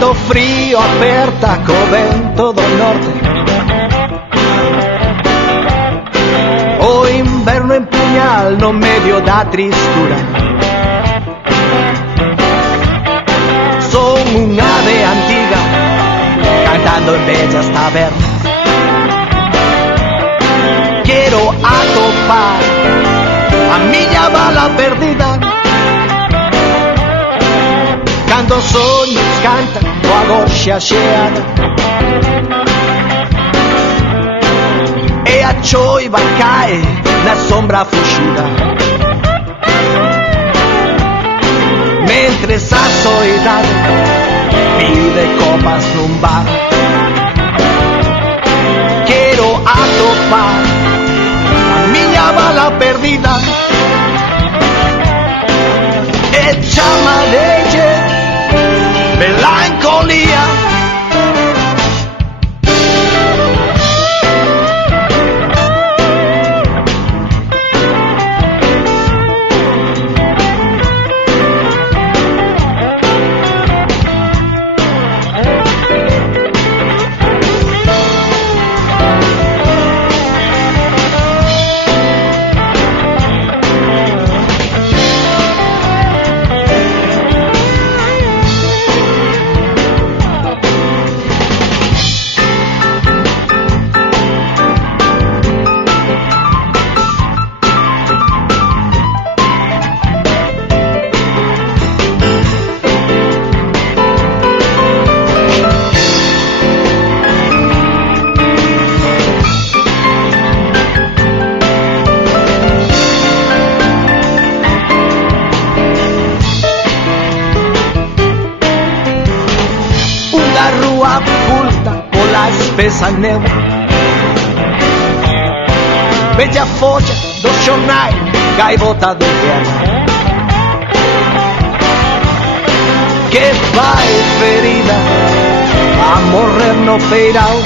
quando frío aperta co vento do norte. O inverno en puñal no medio da tristura. Son unha ave antiga cantando en bellas tabernas. Quero atopar a miña bala perdida. Cando os soños cantan coa gorxa xeada e a choiva cae na sombra fuxida, mentres a soidade pide copas nun bar. Quero atopar a miña bala perdida e chamarelle melancolía. Espesa neva, bella folla do xornal, gaivota de guerra que vai ferida a morrer no feiral.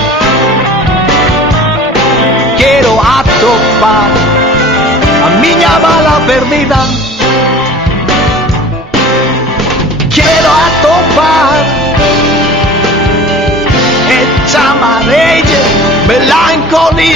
Quero atopar a miña bala perdida. Quero atopar chamarelle melancolía.